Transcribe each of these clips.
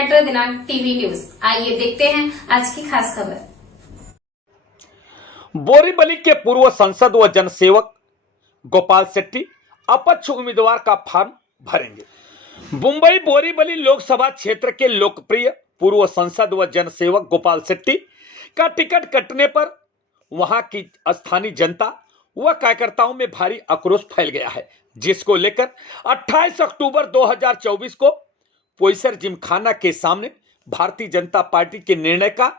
Metro दिनांक TV news. आइए देखते हैं आज की खास खबर। बोरीवली के पूर्व सांसद व जनसेवक गोपाल शेट्टी अपक्ष उम्मीदवार का फॉर्म भरेंगे। मुंबई बोरीवली लोकसभा क्षेत्र के लोकप्रिय पूर्व सांसद व जनसेवक गोपाल शेट्टी का टिकट कटने पर वहां की स्थानीय जनता व कार्यकर्ताओं में भारी आक्रोश फैल गया है, जिसको लेकर 28 अक्टूबर 2024 को पोईसर जिमखाना के सामने भारतीय जनता पार्टी के निर्णय का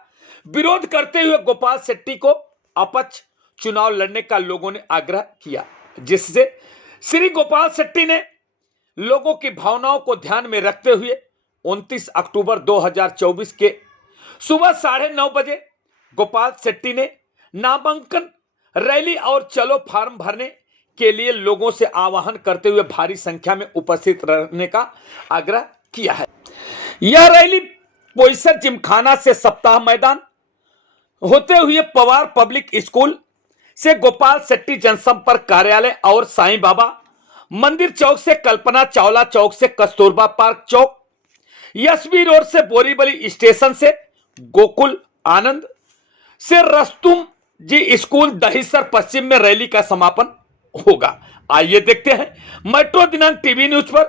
विरोध करते हुए गोपाल शेट्टी को अपक्ष चुनाव लड़ने का लोगों ने आग्रह किया, जिससे श्री गोपाल शेट्टी ने लोगों की भावनाओं को ध्यान में रखते हुए 29 अक्टूबर 2024 के सुबह 9:30 बजे गोपाल शेट्टी ने नामांकन रैली और चलो फार्म भरने के लिए लोगों से आह्वान करते हुए भारी संख्या में उपस्थित रहने का आग्रह किया है। यह रैली पोईसर जिमखाना से सप्ताह मैदान होते हुए पवार पब्लिक स्कूल से गोपाल शेट्टी जनसंपर्क कार्यालय और साईं बाबा मंदिर चौक से कल्पना चावला चौक से कस्तूरबा पार्क चौक, एसबी रोड से बोरीवली स्टेशन से गोकुल आनंद से रस्तुम जी स्कूल दहीसर पश्चिम में रैली का समापन होगा। आइए देखते हैं मेट्रो दिनांक टीवी न्यूज पर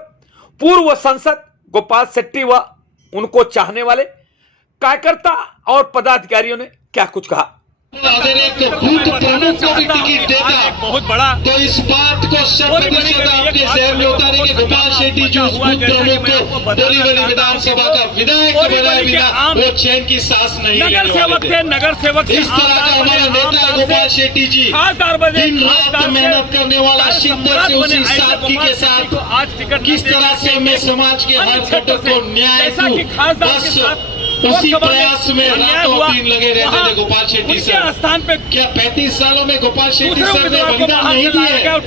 पूर्व सांसद गोपाल शेट्टी व उनको चाहने वाले कार्यकर्ता और पदाधिकारियों ने क्या कुछ कहा। अगर एक बूथ प्रमुख को भी टिकट देता बहुत बड़ा तो इस बात को 100% आपके जहन में उतारेंगे गोपाल शेट्टी जो उस बूथ प्रमुख को बोरीवली विधानसभा का विधायक बनाए बिना वो चैन की सांस नहीं लेने वाले थे। नगर सेवक इस तरह का हमारा नेता गोपाल शेट्टी जी दिन रात मेहनत करने वाला शिद्दत से उसी सादगी के साथ किस तरह से मैं समाज के हर घटक को न्याय दूं, बस उसी प्रयास में रातों दिन लगे रहते थे गोपाल शेट्टी सर। स्थान पे क्या 35 सालों में गोपाल शेट्टी सर ने बलिदान नहीं दिया?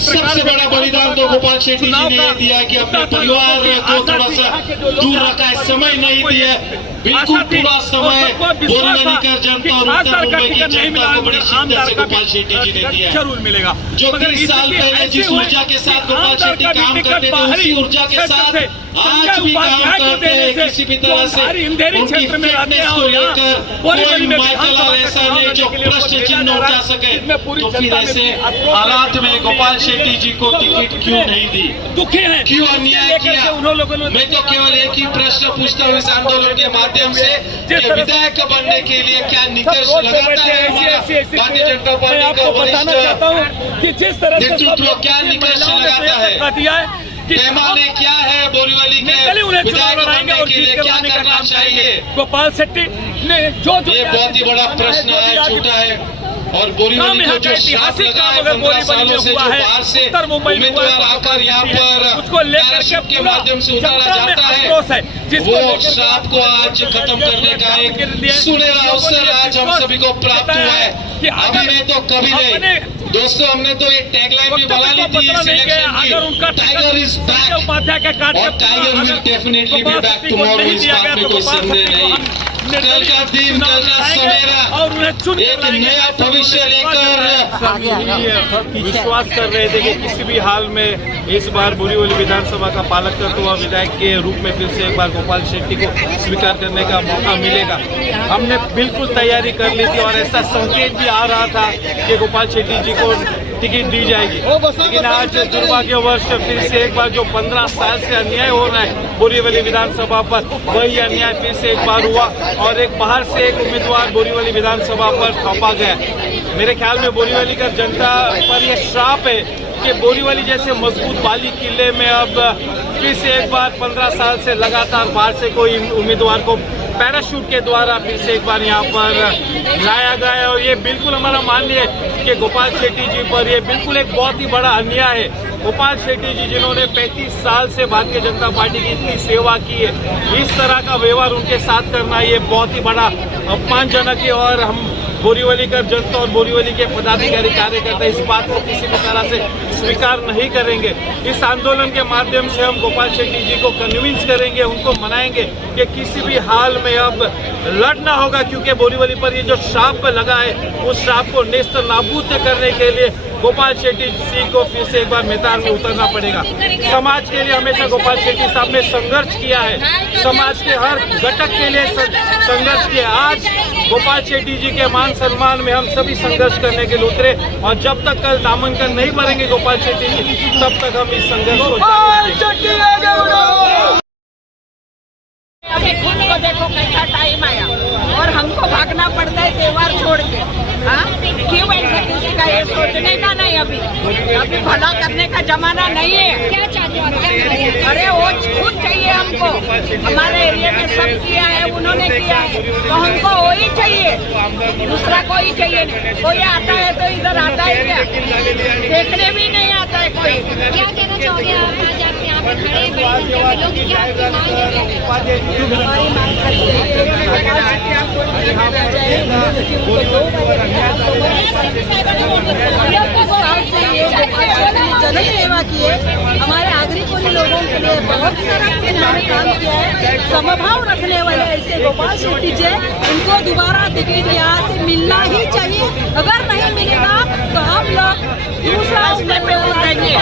सबसे बड़ा बलिदान तो गोपाल शेट्टी जी ने दिया कि अपने परिवार को थोड़ा सा दूर रखा है, समय नहीं दिया, बिल्कुल पूरा समय बोरीवली का जनता और उत्तर मुंबई की जनता को बड़ी शिद्दत से गोपाल शेट्टी जी ने दिया। जरूर मिलेगा। जो 30 साल पहले जिस ऊर्जा के साथ गोपाल शेट्टी काम करते थे उसी ऊर्जा के साथ आज भी काम करते हैं। किसी भी तरह से उनकी फिटनेस को लेकर कोई माइकल ऐसा नहीं जो प्रश्न चिन्ह उठा सके, तो फिर ऐसे हालात में गोपाल शेट्टी जी को टिकट क्यों नहीं दी, दुखी है, क्यों अन्याय किया? मैं तो केवल एक ही प्रश्न पूछता हूँ इस आंदोलन के माध्यम से कि विधायक बनने के लिए क्या निकष लगाता है हमारा भारतीय जनता पार्टी का वरिष्ठ नेतृत्व, क्या निकष लगाता है? पैमाने क्या है बोरीवली के विधायक बनने के लिए क्या करना चाहिए? गोपाल शेट्टी ने जो ये बहुत ही बड़ा प्रश्न है, छोटा है। और बोरीवली को जो श्राप लगा है 15 सालों से, जो बाहर से उम्मीदवार आकर यहाँ पर स्कॉलरशिप के माध्यम से उतारा जाता है, वो श्राप को आज खत्म करने का एक सुनहरा अवसर आज हम सभी को प्राप्त हुआ है। अभी नहीं तो कभी नहीं। दोस्तों, हमने तो एक टैगलाइन भी बना ली थी इस इलेक्शन की, टाइगर इज बैक और tiger will definitely be back tomorrow. इस बात में कोई संदेह नहीं। कल का दिन, कल का सवेरा एक नया भविष्य लेकर विश्वास कर रहे थे कि किसी भी हाल में इस बार बोरीवली विधानसभा का पालक करते हुआ विधायक के रूप में फिर से एक बार गोपाल शेट्टी को स्वीकार करने का मौका मिलेगा। हमने बिल्कुल तैयारी कर ली थी और ऐसा संकेत भी आ रहा था कि गोपाल शेट्टी जी को टिकट दी जाएगी, लेकिन आज दुर्भाग्यवश फिर से एक बार जो 15 साल से अन्याय हो रहा है बोरीवली विधानसभा पर, वही अन्याय फिर से एक बार हुआ और एक बाहर से एक उम्मीदवार बोरीवली विधानसभा पर थोपा गया। मेरे ख्याल में बोरीवली का जनता पर यह श्राप है कि बोरीवली जैसे मजबूत बाली किले में अब फिर से एक बार 15 साल से लगातार बाहर से कोई उम्मीदवार को पैराशूट के द्वारा फिर से एक बार यहाँ पर लाया गया है। और ये बिल्कुल हमारा मान्य है कि गोपाल शेट्टी जी पर ये बिल्कुल एक बहुत ही बड़ा अन्याय है। गोपाल शेट्टी जी जिन्होंने 35 साल से भारतीय जनता पार्टी की इतनी सेवा की है, इस तरह का व्यवहार उनके साथ करना ये बहुत ही बड़ा अपमानजनक है। और हम बोरीवली का जनता और बोरीवली के पदाधिकारी कार्यकर्ता इस बात को किसी भी तरह से स्वीकार नहीं करेंगे। इस आंदोलन के माध्यम से हम गोपाल शेट्टी जी को कन्विंस करेंगे, उनको मनाएंगे कि किसी भी हाल में अब लड़ना होगा, क्योंकि बोरीवली पर ये जो श्राप लगा है उस श्राप को नेस्त नाबूद करने के लिए गोपाल शेट्टी जी को फिर से एक बार मैदान में उतरना पड़ेगा। समाज के लिए हमेशा गोपाल शेट्टी साहब ने संघर्ष किया है, समाज के हर घटक के लिए संघर्ष किया। आज गोपाल शेट्टी जी के मान सम्मान में हम सभी संघर्ष करने के लिए उतरे और जब तक कल नामांकन नहीं भरेंगे गोपाल शेट्टी जी, तब तक हम इस संघर्ष को जारी रखेंगे। अभी खुद को देखो कैसा टाइम आया और हमको भागना पड़ता है त्योहार छोड़ के। हाँ, क्यों ऐसा किसी का ये सोचने का नहीं, अभी भला करने का जमाना नहीं है। क्या चाहते हो आप? अरे वो खुद चाहिए हमको, हमारे एरिया में सब किया है, उन्होंने किया है, तो हमको वो ही चाहिए, दूसरा कोई चाहिए नहीं। कोई आता है तो इधर आता है क्या? देखने भी नहीं आता है कोई। क्या कहना चाहोगे आप? आज आप यहाँ पे खड़े हैं, लोग क्या आपकी मांग है? हमारी मांग करते जन सेवा की है, हमारे नागरिकों लोगों के लिए बहुत सारा उन्होंने काम किया है। समभाव रखने वाले ऐसे गोपाल शेट्टी जी, इनको दोबारा टिकट यहाँ से मिलना ही चाहिए। अगर नहीं मिलेगा तो हम लोग दूसरा बैठेंगे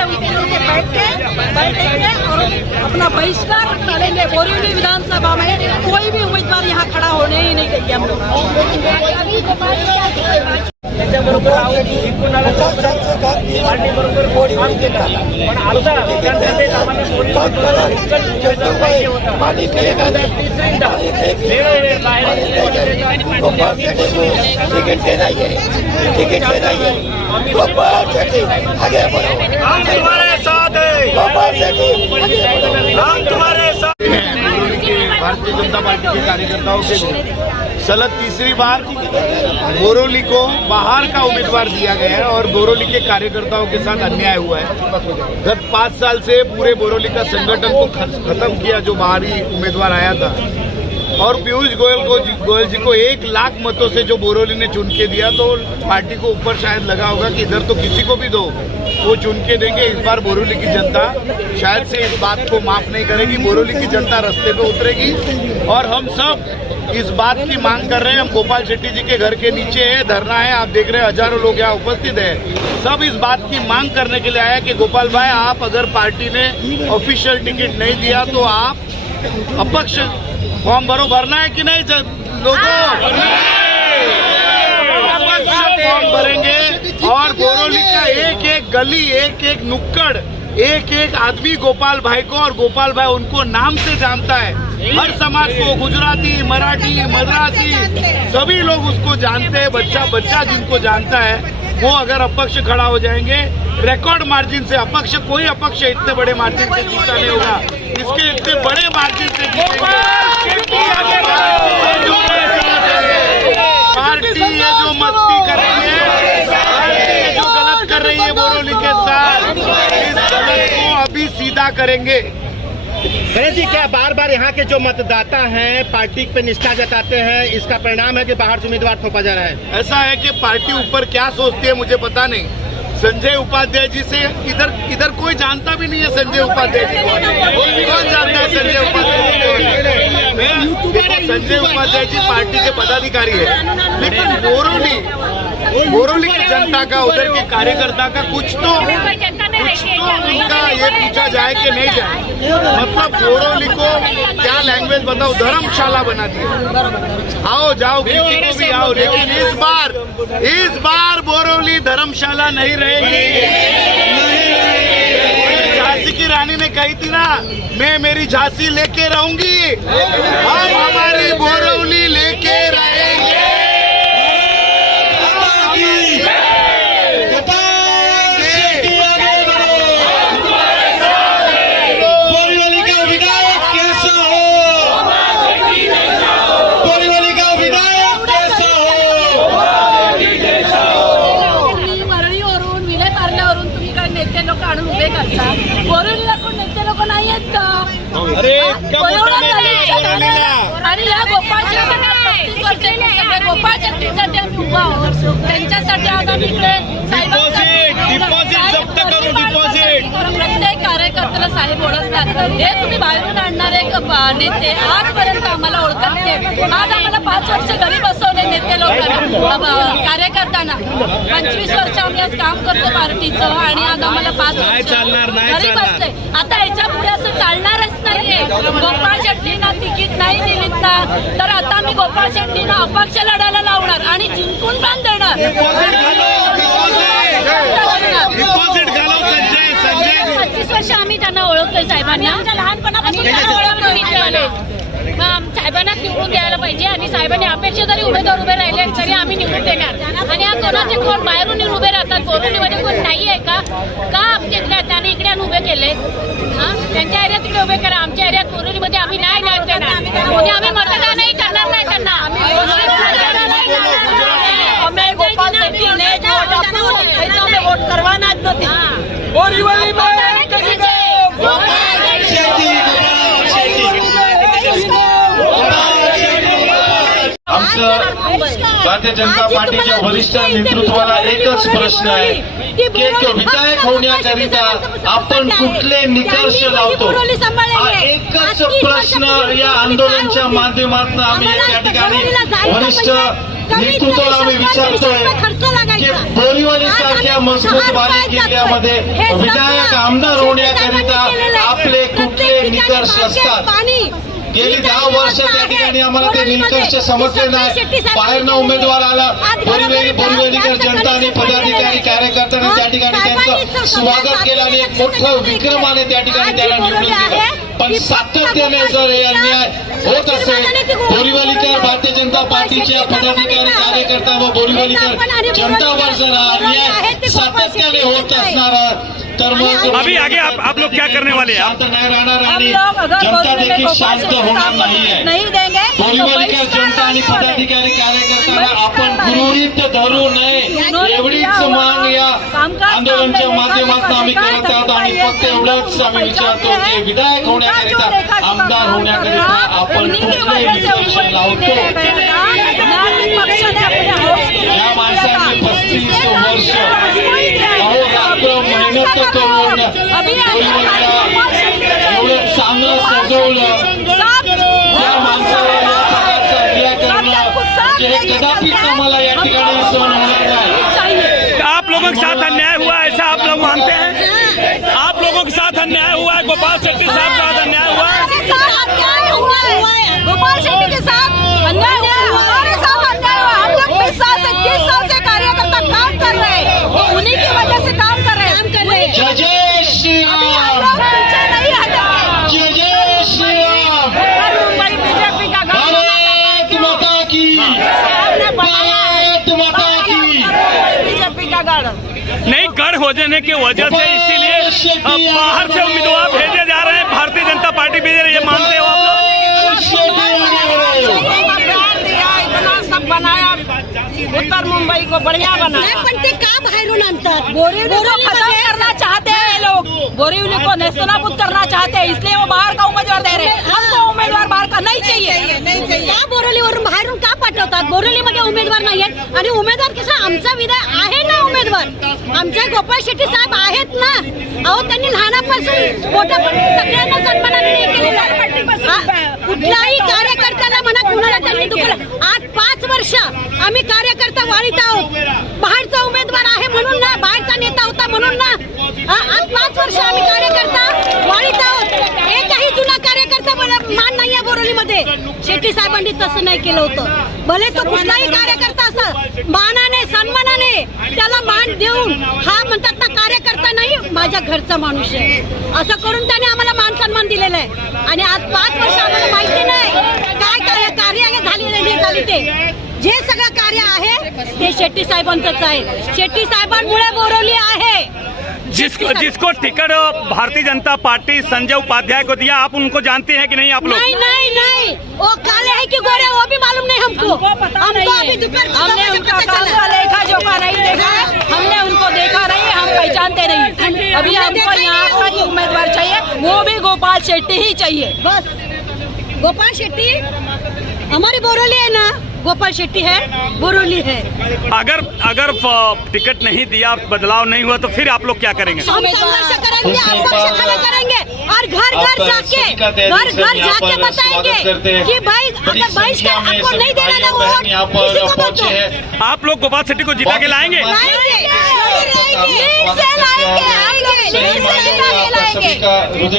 और अपना बहिष्कार करेंगे। बोरीवली विधानसभा में कोई भी उम्मीदवार यहाँ खड़ा होने ही नहीं देंगे हम लोग। तुम्हारे साथ है, हम तुम्हारे साथ हैं। भारतीय जनता पार्टी के कार्यकर्ताओं के सलग तीसरी बार बोरोली को बाहर का उम्मीदवार दिया गया है और बोरोली के कार्यकर्ताओं के साथ अन्याय हुआ है। गत 5 साल से पूरे बोरोली का संगठन को खत्म किया जो बाहरी उम्मीदवार आया था और पीयूष गोयल जी को 1 लाख मतों से जो बोरोली ने चुन के दिया, तो पार्टी को ऊपर शायद लगा होगा कि इधर तो किसी को भी दो, वो चुन के देंगे। इस बार बोरोली की जनता शायद से इस बात को माफ नहीं करेगी। बोरोली की जनता रास्ते पे उतरेगी और हम सब इस बात की मांग कर रहे हैं। हम गोपाल शेट्टी जी के घर के नीचे है, धरना है, आप देख रहे हैं हजारों लोग यहाँ उपस्थित है। सब इस बात की मांग करने के लिए आया कि गोपाल भाई, आप अगर पार्टी ने ऑफिशियल टिकट नहीं दिया तो आप अपक्ष फॉर्म भरना है कि नहीं लोगों? फॉर्म भरेंगे और बोरोली का एक एक गली, एक एक नुक्कड़, एक एक आदमी गोपाल भाई को, और गोपाल भाई उनको नाम से जानता है। हर समाज को, गुजराती, मराठी, मद्रासी, सभी लोग उसको जानते हैं। बच्चा बच्चा जिनको जानता है, वो अगर अपक्ष खड़ा हो जाएंगे रिकॉर्ड मार्जिन से, अपक्ष कोई अपक्ष इतने बड़े मार्जिन से जीता नहीं होगा, इसके इतने बड़े मार्जिन से पार्टी ये जो मस्ती कर रही है, पार्टी जो गलत कर रही है बोरोली के साथ, इस गलत को अभी सीधा करेंगे। गणेश जी, क्या बार बार यहाँ के जो मतदाता हैं पार्टी पे निष्ठा जताते हैं, इसका परिणाम है कि बाहर से उम्मीदवार थोपा जा रहा है? ऐसा है कि पार्टी ऊपर क्या सोचती है मुझे पता नहीं। संजय उपाध्याय जी से इधर कोई जानता भी नहीं है। संजय उपाध्याय जी कौन जानता है? संजय उपाध्याय जी, संजय उपाध्याय जी पार्टी के पदाधिकारी है, लेकिन बोरोली की जनता का, उधर के कार्यकर्ता का कुछ तो उनका ये पूछा जाए कि नहीं जाए। मतलब बोरोली को क्या लैंग्वेज बताओ, धर्मशाला बना दिया। आओ जाओ किसी को भी आओ, लेकिन इस बार बोरोली धर्मशाला नहीं रहेगी। झांसी की रानी ने कही थी ना, मैं मेरी झांसी लेके रहूंगी, हम हमारी बोरोली लेके रहेंगे। बोरीवलीला कोण नेते लोक नाही आहेत का? अरे आणि या गोपाळ शेट्टी गोपाळ शेट्टीसाठी आम्ही उभा आहोत, त्यांच्यासाठी आज आम्ही इकडे डिपॉझिट जप्त करू, डिपॉझिट प्रत्येक कार्यकर्त्याला साहेब ओळखतात। हे तुम्ही बाहेरून आणणारे नेते आजपर्यंत आम्हाला ओळखत नाही। आज आम्हाला 5 वर्ष घरी बसवले नेते लोकांना, कार्यकर्त्यांना 25 वर्ष आम्ही आज काम करतो पार्टीचं आणि आज आम्हाला 5 वर्ष घरी बसले. आता याच्या पुढे असं चालणारच नाहीये. गोपाळ शेट्टींना तिकीट नाही दिलीत ना तर आता आम्ही गोपाळ शेट्टींना अपक्ष लढायला लावणार आणि जिंकून पण देणार. 25 वर्ष आम्ही त्यांना ओळखतोय साहेबांना, लहानपणापासून त्यांना ओळखतो. साहेबांना निवडून द्यायला पाहिजे आणि साहेबांनी अपेक्षा जरी उमेदवार उभे राहिले तरी आम्ही निवडून देणार. आणि कोणाचे कोण बाहेरून उभे राहतात, बोरिवलीमध्ये कोण नाही आहे का आमच्या इकडे त्याने इकडे आणून उभे केले? त्यांच्या एरियात तिकडे उभे करा, आमच्या एरियात बोरिवलीमध्ये आम्ही नाही देणार. म्हणजे आम्ही मतदानही करणार नाही त्यांना. हमें गोपाल शेट्टी ने जो हमें वोट करवाना बोरिवली में आमचं भारतीय जनता पार्टीच्या वरिष्ठ नेतृत्वाला एकच प्रश्न आहे की विधायक होण्याकरिता आपण कुठले निकष लावतो, हा एकच प्रश्न या आंदोलनाच्या माध्यमातून आम्ही त्या ठिकाणी वरिष्ठ नेतृत्वाला आम्ही विचारतोय की बोरिवली सारख्या मजबूत बालेकिल्ल्यामध्ये जिल्ह्यामध्ये विधायक आमदार होण्याकरिता आपले कुठले निकष असतात. गेली 10 वर्ष त्या ठिकाणी आम्हाला ते निकष समजले नाही. बाहेरनं उमेदवार आला, बोरिवलीकर जनता आणि पदाधिकारी कार्यकर्त्यांनी त्या ठिकाणी त्यांचं स्वागत केलं आणि एक मोठं विक्रमाने त्या ठिकाणी त्याला निवडून दिलं. पण सातत्याने जर हे अन्याय होत असेल, बोरिवलीकर भारतीय जनता पार्टीच्या पदाधिकारी कार्यकर्ता व बोरिवलीकर जनतावर जर अन्याय सातत्याने होत असणार तर मग अभी आगे आप लोग क्या करने वाले हैं? शांत नाही राहणार आणि जनता देखील शांत होणार नाहीये. बोरिवलीकर जनता आणि पदाधिकारी कार्यकर्त्यांना आपण गृहीत धरू नये एवढीच माग या आंदोलनाच्या माध्यमातून आम्ही करत आहोत. आणि फक्त एवढंच आम्ही विचारतो की विधायक होण्याकरिता आमदार होण्याकरिता आपण कुठले निकष लावतो. या माणसांनी 35 वर्ष अहोरात्र मेहनत करून बोरिवलीला एवढं चांगलं सजवलं. त्या माणसाला या प्रकारचा अन्याय करणं म्हणजे हे कदापिच आम्हाला या ठिकाणी सहन होणार नाही. आप लोगों के साथ अन्याय हुआ ऐसा आप लोग मानते हैं? आप लोगों के साथ अन्याय हुआ है, गोपाल शेट्टी साहब के साथ अन्याय हुआ है? गोपाल शेट्टी के साथ अन्याय हुआ है, हमारे साथ अन्याय हुआ है. हम लोग 20 साल से 30 साल से कार्यकर्ता काम कर रहे हैं, वो उन्हीं की वजह से काम कर रहे हैं. जय जय श्री राम, नहीं हटा. जय जय श्री राम, बीजेपी का भारत माता की, भारत माता की. बीजेपी का गढ़ नहीं, गढ़ हो जाने की वजह से इसीलिए बाहर से उम्मीदवार भेजे जा रहे हैं, भारतीय जनता पार्टी भेज रही है, मानते हो आप लोग? इतना सब बनाया, उत्तर मुंबई को बढ़िया बनाया. पण ते का बाहेरून आणतात? बोरिवली को खत्म करना चाहते हैं ये लोग, बोरिवली को नेस्तनाबूद करना चाहते हैं, इसलिए वो बाहर का उम्मीदवार दे रहे हैं. हमको उम्मीदवार बाहर का नहीं चाहिए. का बोरिवलीवरून बाहेरून का पाठवतात? बोरिवलीमध्ये उमेदवार नाही आहेत आणि उमेदवार कसं आमचा विधायक आहे ना, उमेदवार आमचे गोपाळ शेट्टी साहेब आहेत ना. अहो त्यांनी लहानापासून मोठ्यापर्यंत सगळ्यांना सन्मानाने केलेलं आहे. कुठल्याही कार्यकर्त्याला म्हणा कुणाला त्यांनी दुखलं. आज 5 वर्ष आम्ही कार्यकर्ता वाढीत आहोत. बाहेरचा उमेदवार आहे म्हणून ना, बाहेरचा नेता होता म्हणून ना. आज 5 वर्ष आम्ही कार्यकर्ता वाढीत आहोत. एकही जुना कार्यकर्ता मान नाही आहे बोरिवलीमध्ये. शेट्टी साहेबांनी तसं नाही केलं होतं. भले तो कुठलाही कार्यकर्ता असं मानाने सन्मानाने त्याला मान देऊन हा म्हणतात ना कार्यकर्ता नाही माझ्या घरचा माणूस आहे असं करून त्याने आम्हाला मान सन्मान दिलेला आहे. आणि आज 5 वर्ष आम्हाला माहिती नाही काय कार्य झाली ते. जे सगळं कार्य आहे ते शेट्टी साहेबांचंच आहे. शेट्टी साहेबांमुळे बोरिवली आहे. जिसको टिकट भारतीय जनता पार्टी संजय उपाध्याय को दिया, आप उनको जानते हैं कि नहीं? आप लोग नहीं वो काले है कि गोरे वो भी मालूम नहीं हमको अभी दोपहर हमने उनका काम का लेखा जोखा नहीं देखा है. हमने उनको देखा नहीं, हम पहचानते नहीं. अभी हमको यहाँ का जो उम्मीदवार चाहिए वो भी गोपाल शेट्टी ही चाहिए. बस गोपाल शेट्टी हमारी बोरिवली है ना, गोपाल शेट्टी है, बोरोली है। अगर टिकट नहीं दिया, बदलाव नहीं हुआ, तो फिर आप लोग क्या करेंगे? हम संघर्ष करेंगे, करेंगे और घर घर जाके बताएंगे कि भाई अगर बहिष्कार आपको नहीं देना ना वोट, किसी को मत दो। आप लोग गोपाल शेट्टी को जिता के लाएंगे?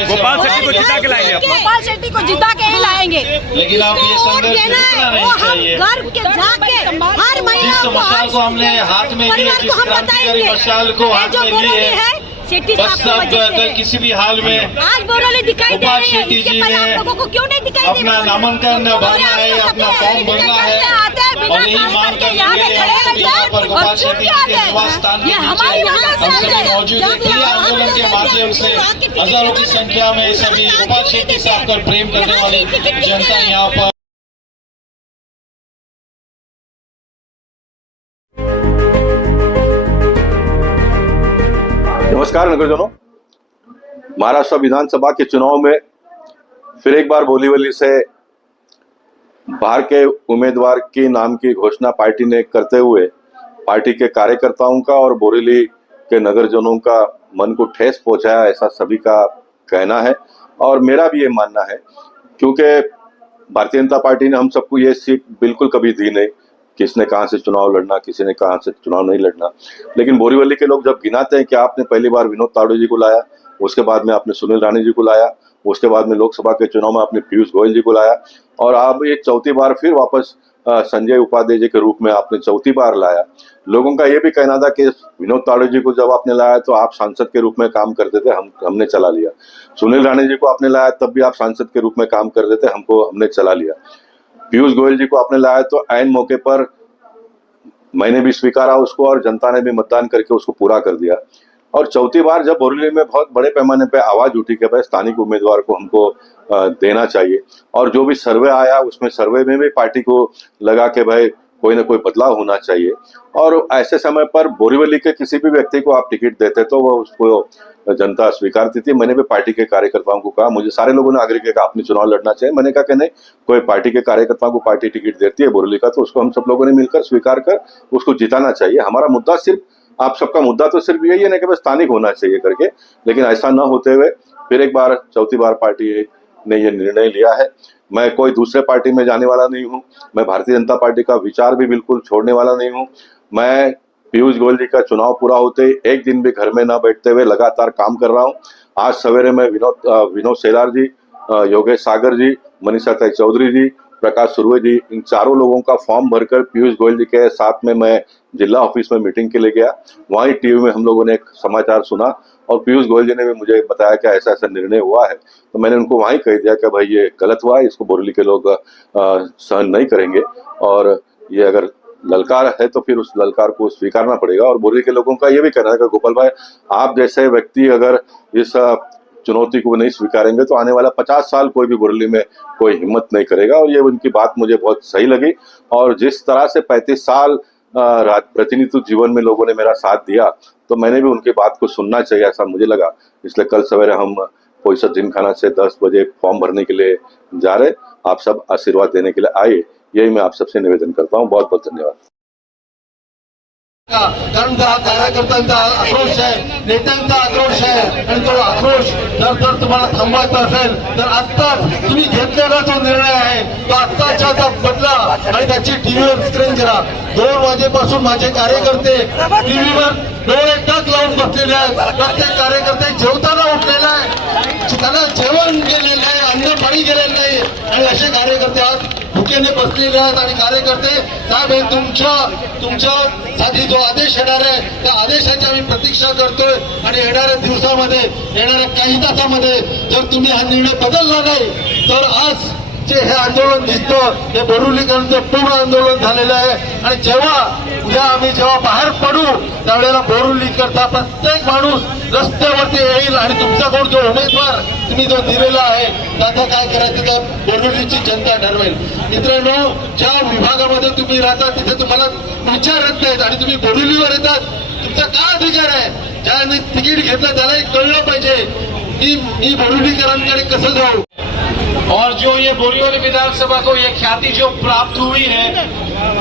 गोपाल शेट्टी को जिता के लाएंगे? गोपाल शेट्टी को जिता के ही लाएंगे। लेकिन आप ये संघर्ष रुकना नहीं चाहिए। घर के जाके हर महिला जिस मशाल को हमने हाथ में ली है, जिस क्रांतिकारी मशाल को हाथ में ली है, बस सब किसी भी हाल में आज बोरोली दिखाई दे गोपाल रही है, शेट्टी इसके जी पहले ने आप लोगों को क्यों नहीं दिखाई दे अपना नामांकन भरना है, अपना फॉर्म भरना है और यही मांग करने के लिए यहाँ पर गोपाल शेट्टी जी के निवास स्थान के नीचे हम सभी मौजूद हैं। खुले आंदोलन के माध्यम से हजारों की संख्या में सभी गोपाल शेट्टी साहब पर प्रेम करने वाली जनता यहाँ पर नमस्कार नगरजनों, महाराष्ट्र विधानसभा के चुनाव में फिर एक बार बोरीवली से बाहर के उम्मीदवार की नाम की घोषणा पार्टी ने करते हुए पार्टी के कार्यकर्ताओं का और बोरीवली के नगरजनों का मन को ठेस पहुंचाया, ऐसा सभी का कहना है। और मेरा भी ये मानना है, क्योंकि भारतीय जनता पार्टी ने हम सबको ये सीख बिल्कुल कभी दी नहीं, किसने कहाँ से चुनाव लड़ना, किसी ने कहाँ से चुनाव नहीं लड़ना। लेकिन बोरीवली के लोग जब गिनाते हैं कि आपने पहली बार विनोद तावड़े जी को लाया, उसके बाद में आपने सुनील राणे जी को लाया, उसके बाद में लोकसभा के चुनाव में आपने पीयूष गोयल जी को लाया, और आप ये चौथी बार फिर वापस संजय उपाध्याय जी के रूप में आपने चौथी बार लाया। लोगों का ये भी कहना था कि विनोद तावड़े जी को जब आपने लाया तो आप सांसद के रूप में काम करते थे, हमने चला लिया। सुनील राणे जी को आपने लाया तब भी आप सांसद के रूप में काम करते थे, हमने चला लिया। पीयूष गोयल जी को आपने लाया तो ऐन मौके पर मैंने भी स्वीकारा उसको और जनता ने भी मतदान करके उसको पूरा कर दिया। और चौथी बार जब बोरीवली में बहुत बड़े पैमाने पे आवाज उठी कि भाई स्थानिक उम्मीदवार को हमको देना चाहिए, और जो भी सर्वे आया उसमें सर्वे में भी पार्टी को लगा कि भाई कोई ना कोई बदलाव होना चाहिए, और ऐसे समय पर बोरीवली के किसी भी व्यक्ति को आप टिकट देते तो वो उसको जनता स्वीकारती थी। मैंने भी पार्टी के कार्यकर्ताओं को कहा, मुझे सारे लोगों ने आग्रह किया कि आपने चुनाव लड़ना चाहिए। मैंने कहा कि नहीं, कोई पार्टी के कार्यकर्ताओं को पार्टी टिकट देती है बोरीवली का तो उसको हम सब लोगों ने मिलकर स्वीकार कर उसको जिताना चाहिए। हमारा मुद्दा सिर्फ, आप सबका मुद्दा तो सिर्फ यही है ना कि बस स्थानिक होना चाहिए करके, लेकिन ऐसा न होते हुए फिर एक बार चौथी बार पार्टी ने ये निर्णय लिया है। मैं कोई दूसरे पार्टी में जाने वाला नहीं हूँ, मैं भारतीय जनता पार्टी का विचार भी बिल्कुल छोड़ने वाला नहीं हूँ। मैं पीयूष गोयल जी का चुनाव पूरा होते ही एक दिन भी घर में न बैठते हुए लगातार काम कर रहा हूँ। आज सवेरे में विनोद सेलार जी, योगेश सागर जी, मनीषा ताई चौधरी जी, प्रकाश सुरवे जी, इन चारों लोगों का फॉर्म भरकर पीयूष गोयल जी के साथ में मैं जिला ऑफिस में मीटिंग के लिए गया। वहीं टीवी में हम लोगों ने एक समाचार सुना और पीयूष गोयल जी ने भी मुझे बताया कि ऐसा ऐसा निर्णय हुआ है, तो मैंने उनको वहीं कह दिया कि भाई ये गलत हुआ है, इसको बोरीवली के लोग सहन नहीं करेंगे, और ये अगर ललकार है तो फिर उस ललकार को स्वीकारना पड़ेगा। और बोरीवली के लोगों का ये भी कहना है कि गोपाल भाई, आप जैसे व्यक्ति अगर इस चुनौती को नहीं स्वीकारेंगे तो आने वाला 50 साल कोई भी बोरीवली में कोई हिम्मत नहीं करेगा। और ये उनकी बात मुझे बहुत सही लगी, और जिस तरह से 35 साल प्रतिनिधित्व जीवन में लोगों ने मेरा साथ दिया तो मैंने भी उनकी बात को सुनना चाहिए, ऐसा मुझे लगा। इसलिए कल सवेरे हम पोईसर जिमखाना से 10 बजे फॉर्म भरने के लिए जा रहे। आप सब आशीर्वाद देने के लिए आए, यही मैं आप सबसे निवेदन करता हूँ। बहुत बहुत धन्यवाद। कारण हा कार्यकर्त्यांचा आक्रोश आहे, नेत्यांचा आक्रोश आहे, आणि तो आक्रोश जर तुम्हाला थांबवायचा असेल तर आत्ता तुम्ही घेतलेला जो निर्णय आहे तो आत्ताच्या आता बदला आणि त्याची टीव्हीवर स्क्रीन करा। 2 वाजेपासून माझे कार्यकर्ते टीव्हीवर डोळे टक लावून बसलेले आहेत। प्रत्येक कार्यकर्ते जेवताना उठलेला आहे, त्यांना जेवण गेलेलं आहे, अन्न पाणी गेलेलं नाही, आणि असे कार्यकर्ते आज भुकेने बसलेले आहेत। आणि कार्यकर्ते साहेब, हे तुमच्यासाठी जो आदेश येणार आहे त्या आदेशाची आम्ही प्रतीक्षा करतोय, आणि येणाऱ्या दिवसामध्ये, येणाऱ्या काही तासामध्ये जर तुम्ही हा निर्णय बदलला नाही तर आज जे हे आंदोलन दिसतं हे बोरीवलीकरांचं पूर्ण आंदोलन झालेलं आहे। आणि आम्ही जेव्हा बाहेर पडू त्यावेळेला बोरीवलीकरता प्रत्येक माणूस रस्त्यावरती येईल, आणि तुमच्याकडून जो उमेदवार तुम्ही जो दिलेला आहे त्याचं काय करायचं त्या बोरीवलीची जनता ठरवेल। मित्रांनो, ज्या विभागामध्ये तुम्ही राहता तिथे तुम्हाला विचारत नाहीत आणि तुम्ही बोरीवलीवर येतात, तुमचा काय अधिकार आहे? ज्याने तिकीट घेतलं त्यालाही कळलं पाहिजे की मी बोरीवलीकरांकडे कसं जाऊ। और जो ये बोरीवली विधानसभा को ये ख्याति जो प्राप्त हुई है,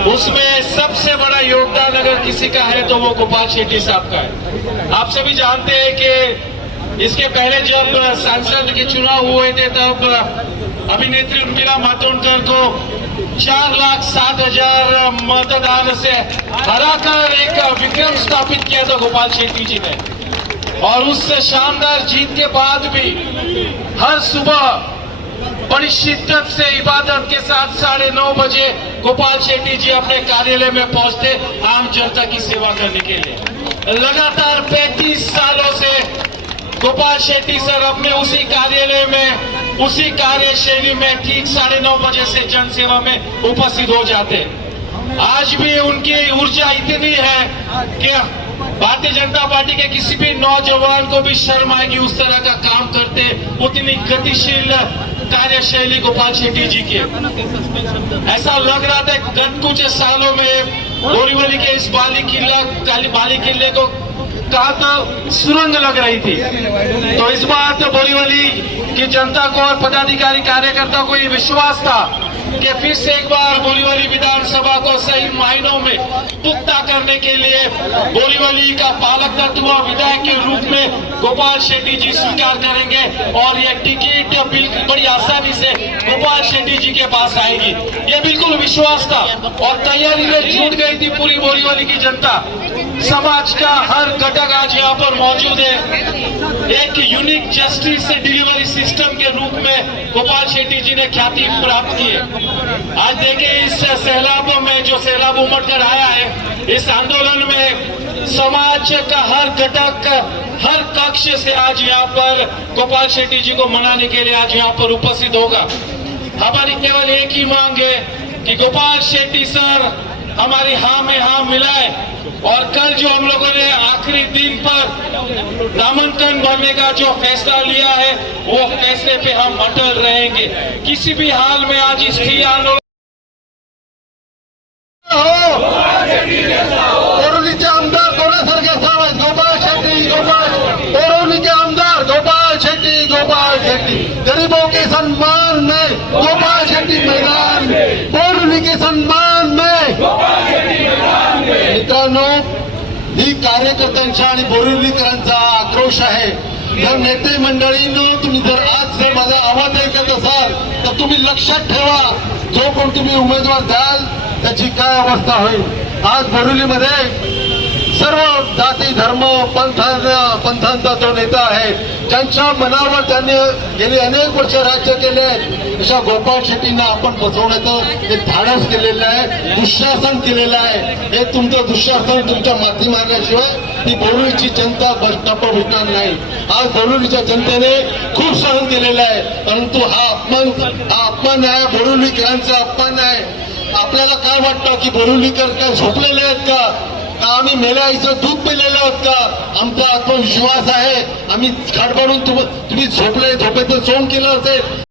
उसमें सबसे बड़ा योगदान अगर किसी का है तो वो गोपाल शेट्टी साहब का है। आप सभी जानते हैं कि इसके पहले जब सांसद के चुनाव हुए थे तब अभिनेत्री उर्मिला मातोंडकर को 4,07,000 मतदान से हराकर एक विक्रम स्थापित किया था गोपाल शेट्टी जी ने। और उस शानदार जीत के बाद भी हर सुबह बड़ी शिद्दत से इबादत के साथ 9:30 बजे गोपाल शेट्टी जी अपने कार्यालय में पहुंचते आम जनता की सेवा करने के लिए। लगातार 35 सालों से गोपाल शेट्टी सर अपने उसी कार्यालय में, उसी कार्यशैली में ठीक 9:30 बजे से जनसेवा में उपस्थित हो जाते। आज भी उनकी ऊर्जा इतनी है कि भारतीय जनता पार्टी के किसी भी नौजवान को भी शर्म आएगी उस तरह का काम करते, उतनी गतिशील कार्यशैली गोपाल शेट्टी जी की। ऐसा लग रहा था गत कुछ सालों में बोरीवली के इस बाली किले को कहा तो सुरंग लग रही थी। तो इस बार तो बोरीवली की जनता को और पदाधिकारी कार्यकर्ता को ये विश्वास था कि फिर से एक बार बोरीवली विधानसभा को सही मायनों में पुख्ता करने के लिए बोरीवली का पालक तत्व विधायक के रूप में गोपाल शेट्टी जी स्वीकार करेंगे और ये टिकट बिल्कुल बड़ी आसानी से गोपाल शेट्टी जी के पास आएगी। ये बिल्कुल विश्वास था और तैयारी में जुट गई थी पूरी बोरीवली की जनता। समाज का हर घटक आज यहाँ पर मौजूद है। एक यूनिक जस्टिस डिलीवरी सिस्टम के रूप में गोपाल शेट्टी जी ने ख्याति प्राप्त की है। आज देखिए इस सैलाब में जो सैलाब उमड़ कर आया है, इस आंदोलन में समाज का हर घटक, हर कक्ष से आज यहाँ पर गोपाल शेट्टी जी को मनाने के लिए आज यहाँ पर उपस्थित होगा। हमारी केवल एक ही मांग है कि गोपाल शेट्टी सर हमारी हाँ में हाँ मिलाए और कल जो हम लोगों ने आखिरी दिन पर नामांकन भरने का जो फैसला लिया है वो फैसले पे हम अटल रहेंगे। किसी भी हाल में आज इस आंदोलन बोरीवलीचे आमदार कोणासारखे असावेत? गोपाल शेट्टी, बोरीवलीचे आमदार गोपाल शेट्टी, गोपाल शेट्टी। गरीबों के सम्मान में गोपाल शेट्टी मैदान में, बोरीवली के सम्मान में। मित्रांनो, ही कार्यकर्त्यांचा आणि बोरिवलीकरांचा आक्रोश आहे। जर नेते मंडळींनो तुम्ही जर आज जर माझा आवाज ऐकत असाल तर तुम्ही लक्षात ठेवा, जो कोण तुम्ही उमेदवार द्याल त्याची काय अवस्था होईल। आज बोरिवलीमध्ये सर्व जाती धर्म पंथांचा जो नेता आहे, ज्यांच्या मनावर त्यांनी गेली अनेक वर्ष राज्य केले, अशा गोपाल शेट्टींना आपण बसवण्याचं एक धाडस केलेलं आहे, दुःशासन केलेलं आहे। हे तुमचं दुःशासन तुमच्या माथी मारल्याशिवाय ही बोरिवलीची जनता गप्प बसणार नाही। आज बोरिवलीच्या जनतेने खूप सहन केलेलं आहे, परंतु हा अपमान आहे, बोरिवलीकरांचा अपमान आहे। आपल्याला काय वाटतं की बोरिवलीकर काय झोपलेले आहेत का? आम्ही मेल्या आईचं दूध पिलेलं आहोत का? आमचा आत्मविश्वास आहे, आम्ही खाडपाडून तुम्ही झोपेचं सोंग केलं असेल